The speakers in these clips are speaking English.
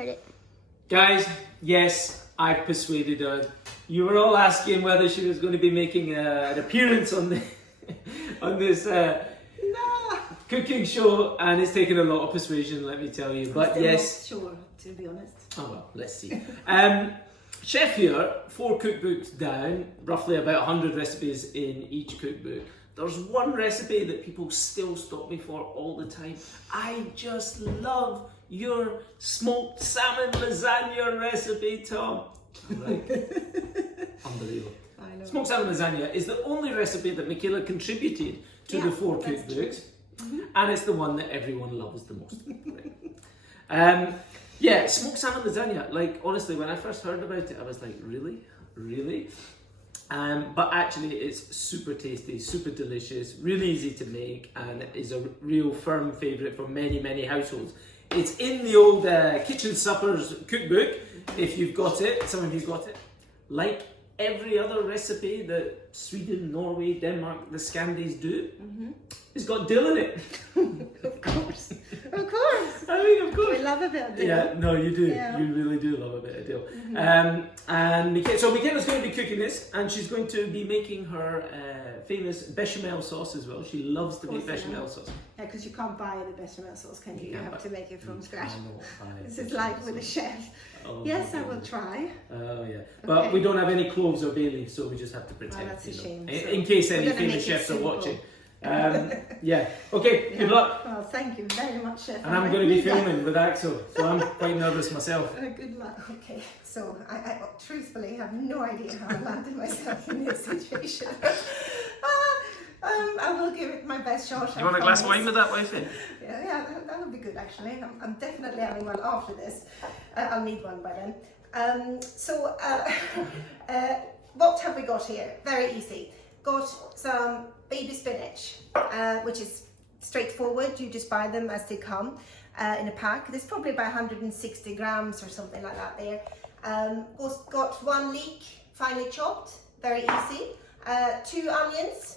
Ready? Guys, yes, I persuaded her. You were all asking whether she was going to be making an appearance on the on this cooking show, and it's taken a lot of persuasion, let me tell you. But I'm yes, still not sure, to be honest. oh well, let's see. Chef here, 4 cookbooks down, roughly about 100 recipes in each cookbook. There's one recipe that people still stop me for all the time. I just love your smoked salmon lasagna recipe, Tom. Right. Unbelievable. I know. Smoked salmon lasagna is the only recipe that Michaela contributed to the 4 cookbooks, and it's the one that everyone loves the most. Right. Yeah, smoked salmon lasagna. Like, honestly, when I first heard about it, I was like, really? Really? But actually, it's super tasty, super delicious, really easy to make, and is a real firm favourite for many, many households. It's in the old Kitchen Suppers cookbook, if you've got it. Some of you've got it. Like every other recipe that Sweden, Norway, Denmark, the Scandies do, it's got dill in it. Of course. Of course. I mean, of course. We love a bit of dill. Yeah, no, you do. Yeah. You really do love a bit of dill. And Michaela's going to be cooking this, and she's going to be making her famous bechamel sauce as well. She loves to make bechamel sauce. Yeah, because you can't buy the bechamel sauce, can you? You have to make it from scratch. This is This like with a chef. Oh, Yes, my I will goodness. try. Oh yeah, but Okay. we don't have any cloves or bay leaves, so we just have to pretend. that's a shame. In case any We're gonna famous make it chefs are simple. watching. Yeah. Okay. Good luck. Well, thank you very much, chef. And I'm going to be filming with Axel, so I'm quite nervous myself. Good luck. Okay, so I truthfully have no idea how I landed myself in this situation. I will give it my best shot. You want a glass of wine with that, wifey? Yeah, that would be good actually. I'm definitely having one after this. I'll need one by then. What have we got here? Very easy. Got some baby spinach, which is straightforward. You just buy them as they come in a pack. There's probably about 160 grams or something like that there. Got 1 leek, finely chopped, very easy. 2 onions.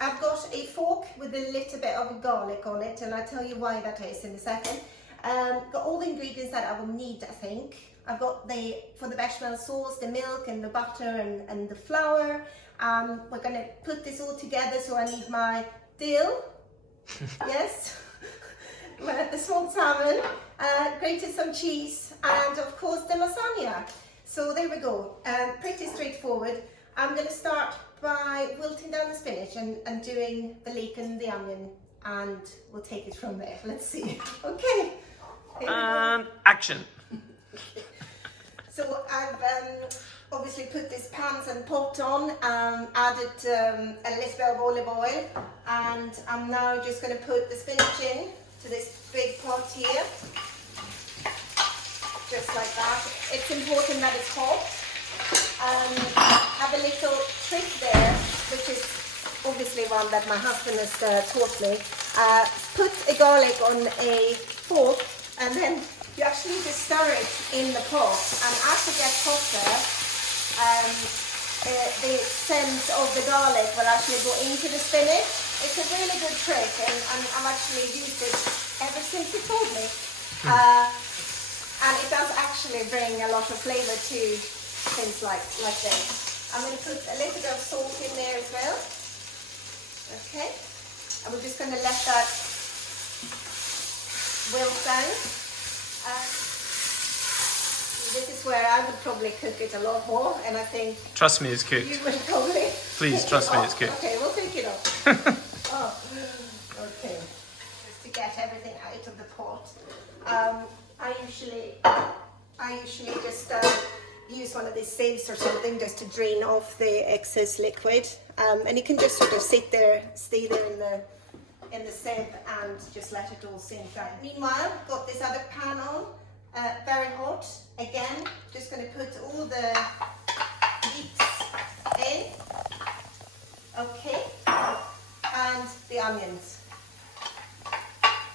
I've got a fork with a little bit of garlic on it, and I'll tell you why that is in a second. Got all the ingredients that I will need, I think. I've got for the bechamel sauce, the milk and the butter and the flour. We're going to put this all together, so I need my dill, yes, the smoked salmon, grated some cheese, and of course the lasagna. So there we go, pretty straightforward. I'm going to start by wilting down the spinach and doing the leek and the onion, and we'll take it from there. Let's see. Okay. And action. So I've obviously put this pans and pot on, added a little bit of olive oil, and I'm now just going to put the spinach in to this big pot here, just like that. It's important that it's hot. Have a little trick there, which is obviously one that my husband has taught me. Put a garlic on a fork, and then you actually just stir it in the pot, and as it gets hotter, the scent of the garlic will actually go into the spinach. It's a really good trick, and I've actually used it ever since he told me. And it does actually bring a lot of flavour to things like this. I'm going to put a little bit of salt in there as well. Okay, and we're just going to let that wilt down. This is where I would probably cook it a lot more, and I think Trust me, it's cooked. you would probably. Please, trust me, it's cooked. Okay, we'll take it off. Okay. Just to get everything out of the pot. I usually just use one of these sieves or something just to drain off the excess liquid, and you can just sort of stay there in the sieve and just let it all sink down. Meanwhile, got this other pan on, very hot. Again, just going to put all the leeks in. Okay, and the onions.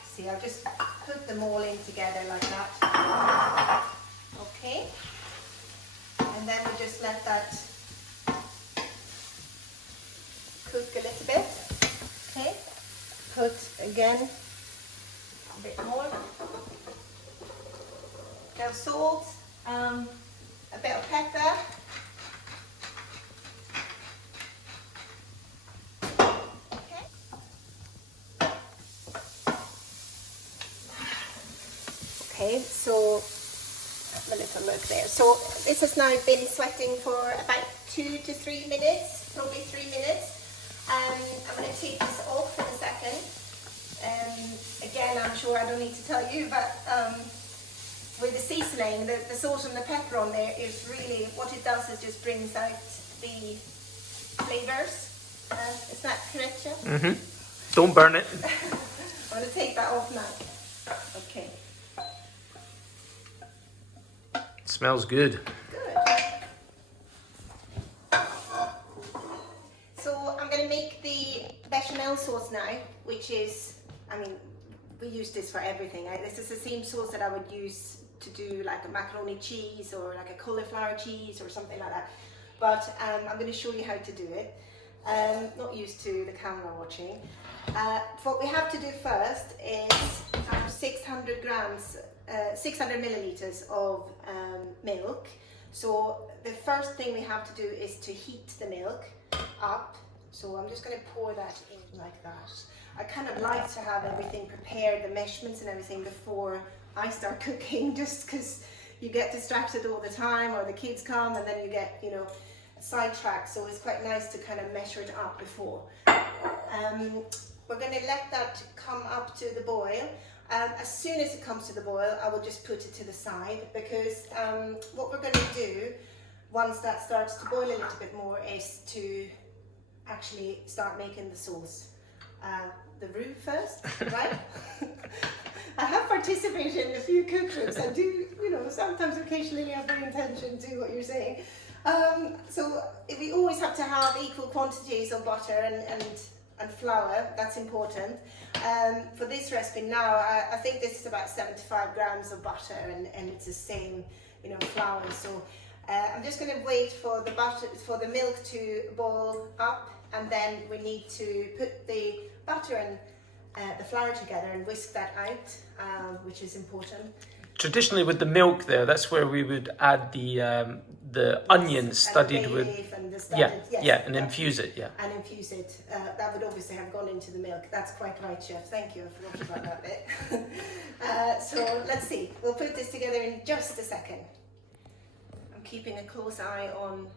See, I've just put them all in together like that. Okay, and then we just let that cook a little bit. Okay, put again a bit more. bit of salt, a bit of pepper. Okay. Okay, so have a little look there. So this has now been sweating for about 2 to 3 minutes, probably 3 minutes. I'm going to take this off in a second. Again, I'm sure I don't need to tell you, but with the seasoning, the salt and the pepper on there is really, what it does is just brings out the flavours. Is that correct, Jeff? Mm-hmm. Don't burn it. I'm going to take that off now. Okay. Smells good. Good. So I'm going to make the bechamel sauce now, which is, I mean, we use this for everything. This is the same sauce that I would use to do like a macaroni cheese or like a cauliflower cheese or something like that. But I'm going to show you how to do it. Not used to the camera watching. What we have to do first is 600 milliliters of milk. So the first thing we have to do is to heat the milk up. So I'm just going to pour that in like that. I kind of like to have everything prepared, the measurements and everything before I start cooking, just because you get distracted all the time, or the kids come and then you get, you know, sidetracked. So it's quite nice to kind of measure it up before. We're going to let that come up to the boil. As soon as it comes to the boil, I will just put it to the side, because what we're going to do once that starts to boil a little bit more is to actually start making the sauce. The roux first, right? I have participated in a few cookbooks. I do, you know, sometimes occasionally have the intention to what you're saying. So we always have to have equal quantities of butter and flour. That's important. For this recipe now, I think this is about 75 grams of butter, and it's the same, you know, flour. So I'm just going to wait for the milk to boil up, and then we need to put the butter and the flour together and whisk that out, which is important. Traditionally, with the milk there, that's where we would add the onions studied with, and infuse it, and infuse it. That would obviously have gone into the milk. That's quite right, Chef. Thank you. I forgot about that bit. So let's see. We'll put this together in just a second. I'm keeping a close eye on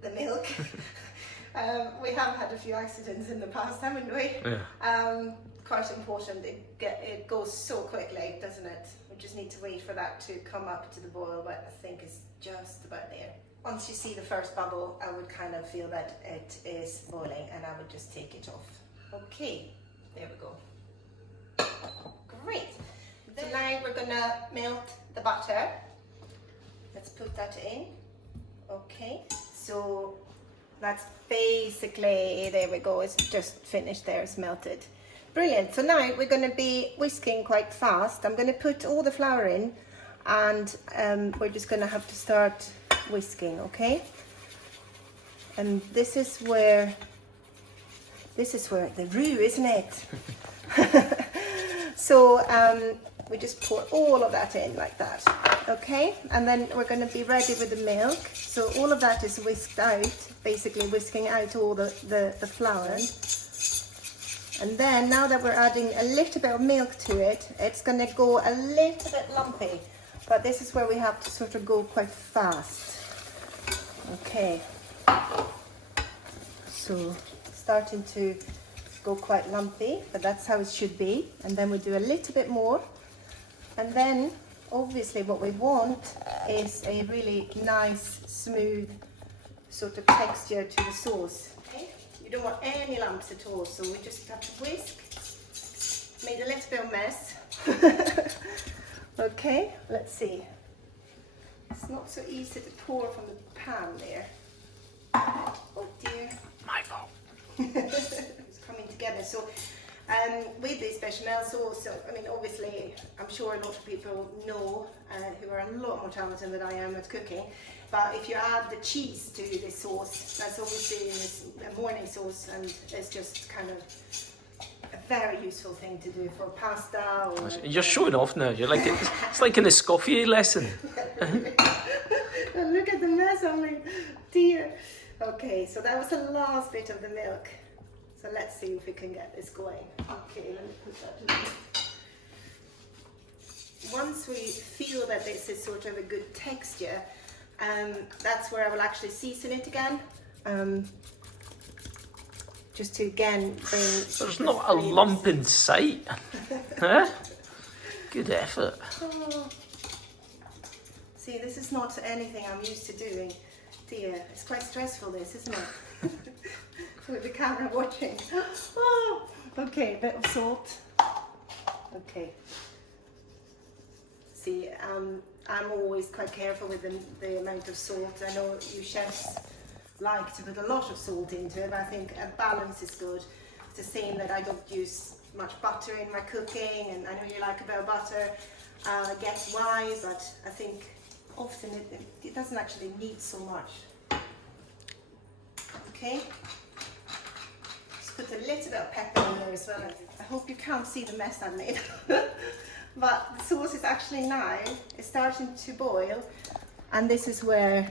the milk. We have had a few accidents in the past, haven't we? Yeah. Quite important. It goes so quickly, doesn't it? We just need to wait for that to come up to the boil, but I think it's just about there. Once you see the first bubble, I would kind of feel that it is boiling, and I would just take it off. Okay, there we go. Great. So now we're gonna melt the butter. Let's put that in. Okay, so that's basically, there we go, it's just finished there, it's melted. Brilliant. So now we're going to be whisking quite fast. I'm going to put all the flour in, and we're just going to have to start whisking, okay? And this is where the roux, isn't it? So we just pour all of that in like that, okay? And then we're going to be ready with the milk. So all of that is whisked out, basically whisking out all the flour. And then, now that we're adding a little bit of milk to it, it's going to go a little bit lumpy. But this is where we have to sort of go quite fast. Okay. So, starting to go quite lumpy, but that's how it should be. And then we do a little bit more. And then, obviously, what we want is a really nice, smooth sort of texture to the sauce. Okay? You don't want any lumps at all, so we just have to whisk. Made a little bit of mess. Okay, let's see. It's not so easy to pour from the pan there. Oh dear. My fault. It's coming together. So with this bechamel sauce, so, I mean, obviously, I'm sure a lot of people know, who are a lot more talented than I am at cooking, but if you add the cheese to this sauce, that's obviously a morning sauce, and it's just kind of a very useful thing to do for pasta or... You're showing off now. You're like it's like an Escoffier lesson. Look at the mess, I'm like, dear. Okay, so that was the last bit of the milk. So let's see if we can get this going. Okay, let me put that in. Once we feel that this is sort of a good texture, that's where I will actually season it again. Just to again bring... There's not a lump in sight. Huh? Good effort. Oh. See, this is not anything I'm used to doing. Dear, it's quite stressful this, isn't it? With the camera watching. Oh, okay, a bit of salt. Okay. See, I'm always quite careful with the amount of salt. I know you chefs like to put a lot of salt into it, but I think a balance is good. It's the same that I don't use much butter in my cooking, and I know you like a bit of butter. I guess why, but I think often it doesn't actually need so much. Okay. Just put a little bit of pepper in there as well. I hope you can't see the mess I made. But the sauce is actually now, it's starting to boil, and this is where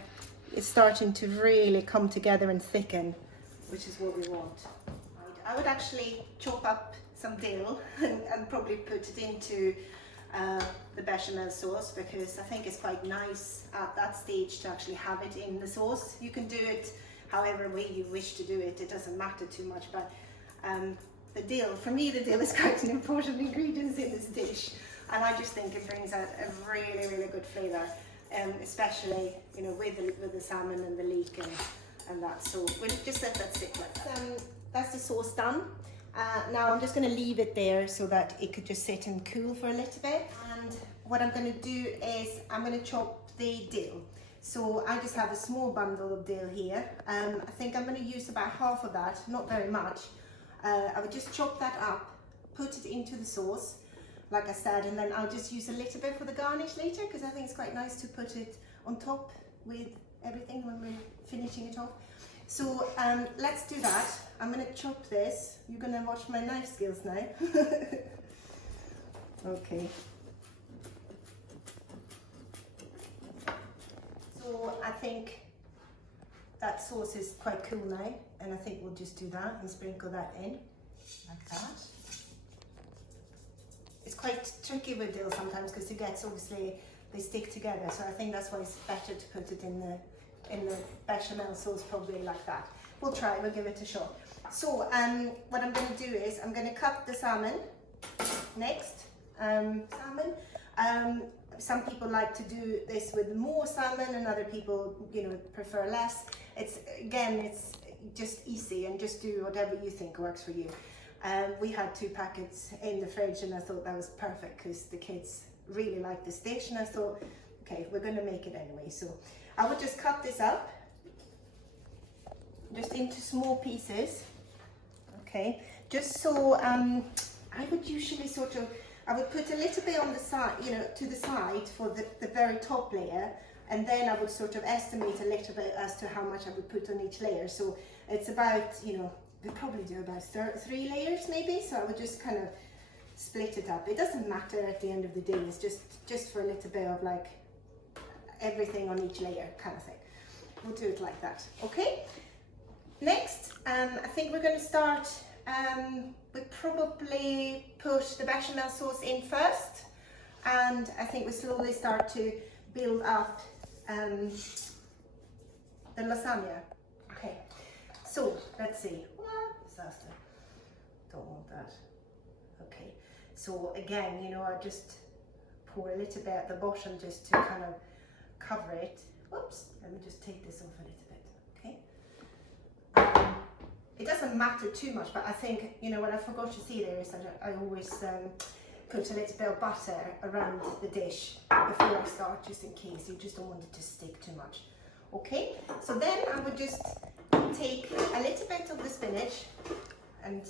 it's starting to really come together and thicken, which is what we want. I would actually chop up some dill and probably put it into the bechamel sauce, because I think it's quite nice at that stage to actually have it in the sauce. You can do it however way you wish to do it, it doesn't matter too much, but the dill, for me the dill is quite an important ingredient in this dish, and I just think it brings out a really, really good flavour, especially, you know, with the salmon and the leek and that. So we'll just let that sit like that. That's the sauce done. Now I'm just going to leave it there so that it could just sit and cool for a little bit. And what I'm going to do is I'm going to chop the dill. So I just have a small bundle of dill here. I think I'm going to use about half of that, not very much. I would just chop that up, put it into the sauce, like I said, and then I'll just use a little bit for the garnish later, because I think it's quite nice to put it on top with everything when we're finishing it off. So let's do that. I'm going to chop this. You're going to watch my knife skills now. Okay. So I think that sauce is quite cool now, and I think we'll just do that and sprinkle that in like that. It's quite tricky with dill sometimes because it gets, obviously they stick together, so I think that's why it's better to put it in the bechamel sauce, probably like that. We'll try, we'll give it a shot. So what I'm going to do is I'm going to cut the salmon next. Some people like to do this with more salmon, and other people, you know, prefer less. It's just easy, and just do whatever you think works for you. We had 2 packets in the fridge, and I thought that was perfect because the kids really like this dish, and I thought, okay, we're going to make it anyway. So I would just cut this up just into small pieces, okay, just so I would usually I would put a little bit on the side, you know, to the side for the very top layer, and then I would sort of estimate a little bit as to how much I would put on each layer. So it's about, you know, we probably do about 3 layers maybe, so I would just kind of split it up. It doesn't matter at the end of the day, it's just for a little bit of like everything on each layer kind of thing. We'll do it like that, okay? Next, I think we're going to start, we probably put the bechamel sauce in first, and I think we slowly start to build up the lasagna. Okay, so let's see. Disaster. Don't want that. Okay, so again, you know, I just pour a little bit at the bottom just to kind of cover it. Whoops, let me just take this off a little bit, okay? It doesn't matter too much, but I think, you know, what I forgot to see there is that I always put a little bit of butter around the dish before I start, just in case. You just don't want it to stick too much. Okay, so then I would just take a little bit of the spinach, and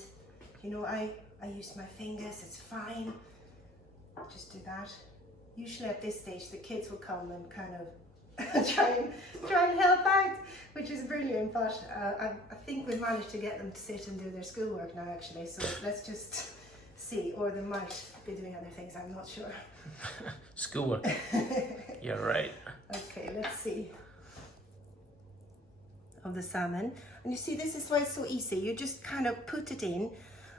you know, I use my fingers, it's fine. Just do that. Usually at this stage the kids will come and kind of try and help out, which is brilliant. But I think we managed to get them to sit and do their schoolwork now, actually. So let's just see, or they might be doing other things. I'm not sure. Schoolwork. You're right. Okay, let's see. Of the salmon, and you see, this is why it's so easy. You just kind of put it in,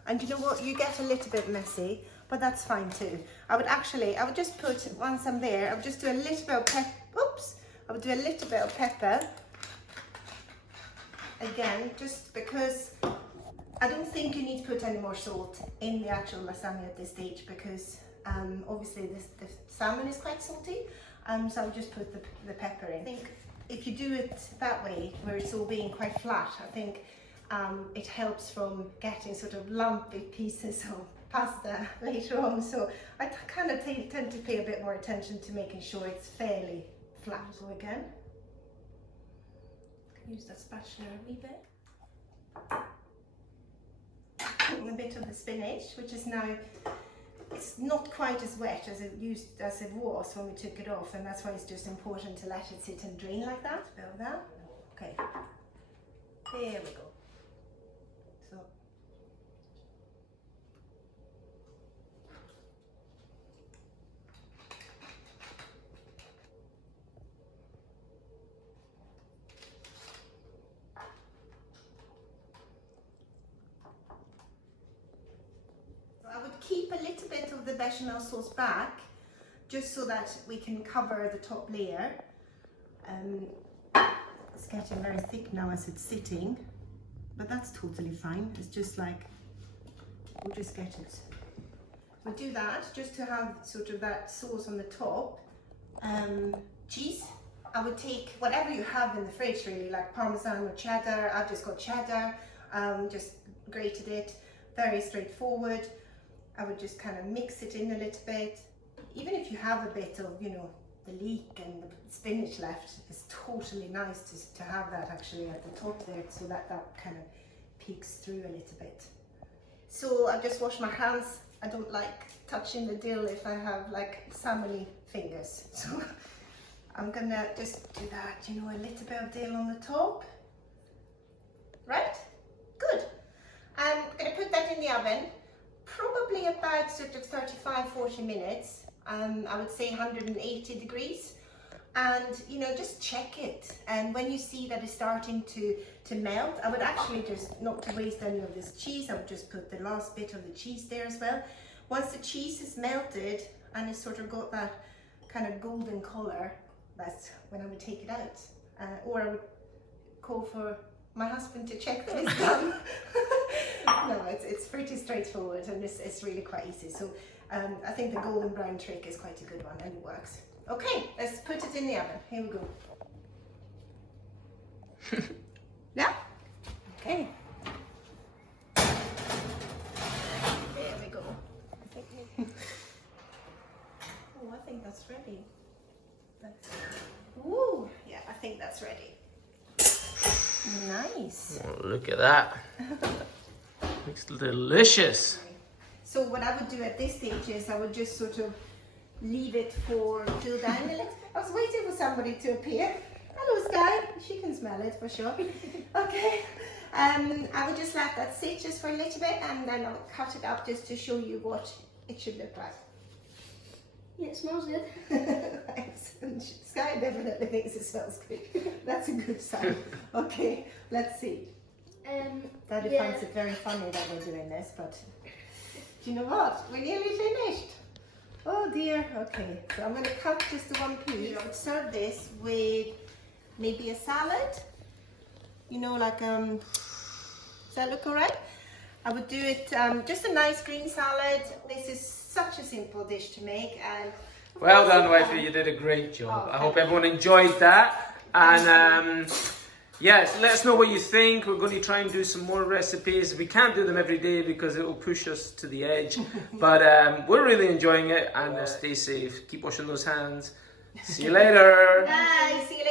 and you know what? You get a little bit messy, but that's fine too. I would just put, once I'm there, I would just do a little bit of I would do a little bit of pepper. Again, just because I don't think you need to put any more salt in the actual lasagna at this stage, because obviously the salmon is quite salty. So I'll just put the pepper in. I think if you do it that way, where it's all being quite flat, I think it helps from getting sort of lumpy pieces of pasta later on. So I kind of tend to pay a bit more attention to making sure it's fairly flat. So again, use that spatula a wee bit. A bit of the spinach, which is now, it's not quite as wet as it was when we took it off, and that's why it's just important to let it sit and drain like that. A bit of that. Okay. There we go. So. I would keep a little bit of the bechamel sauce back, just so that we can cover the top layer. It's getting very thick now as it's sitting, but that's totally fine. It's just like, we'll just get it. We'll do that just to have sort of that sauce on the top. Cheese, I would take whatever you have in the fridge really, like Parmesan or cheddar. I've just got cheddar, just grated it, very straightforward. I would just kind of mix it in a little bit. Even if you have a bit of, you know, the leek and the spinach left, it's totally nice to have that actually at the top there, so that kind of peeks through a little bit. So I've just washed my hands. I don't like touching the dill if I have like salmon fingers. So I'm gonna just do that, you know, a little bit of dill on the top. Right? Good. I'm gonna put that in the oven. Probably about sort of 35-40 minutes. I would say 180 degrees, and you know, just check it, and when you see that it's starting to melt, I would actually just, not to waste any of this cheese, I would just put the last bit of the cheese there as well. Once the cheese is melted and it's sort of got that kind of golden color, that's when I would take it out, or I would call for my husband to check that it's done. No, it's pretty straightforward, and it's really quite easy. So I think the golden brown trick is quite a good one, and it works. Okay, let's put it in the oven. Here we go. Yeah? Okay. There we go. Oh, I think that's ready. Ooh, yeah, I think that's ready. Nice. Oh, look at that. Looks delicious. So what I would do at this stage is I would just sort of leave it for cool down a little. I was waiting for somebody to appear. Hello, Sky. She can smell it for sure. Okay. I would just let that sit just for a little bit, and then I'll cut it up just to show you what it should look like. Yeah, it smells good. Thanks. Sky definitely thinks it smells good. That's a good sign. Okay, let's see. Daddy finds it very funny that we're doing this, but do you know what? We're nearly finished. Oh dear. Okay, so I'm going to cut just the one piece. I would serve this with maybe a salad. You know, like does that look alright? I would do it just a nice green salad. This is such a simple dish to make, and well done, wifey. You did a great job. I hope everyone enjoyed that. And yes, let us know what you think. We're going to try and do some more recipes. We can't do them every day because it will push us to the edge. But we're really enjoying it. And stay safe. Keep washing those hands. See you later. Bye. See you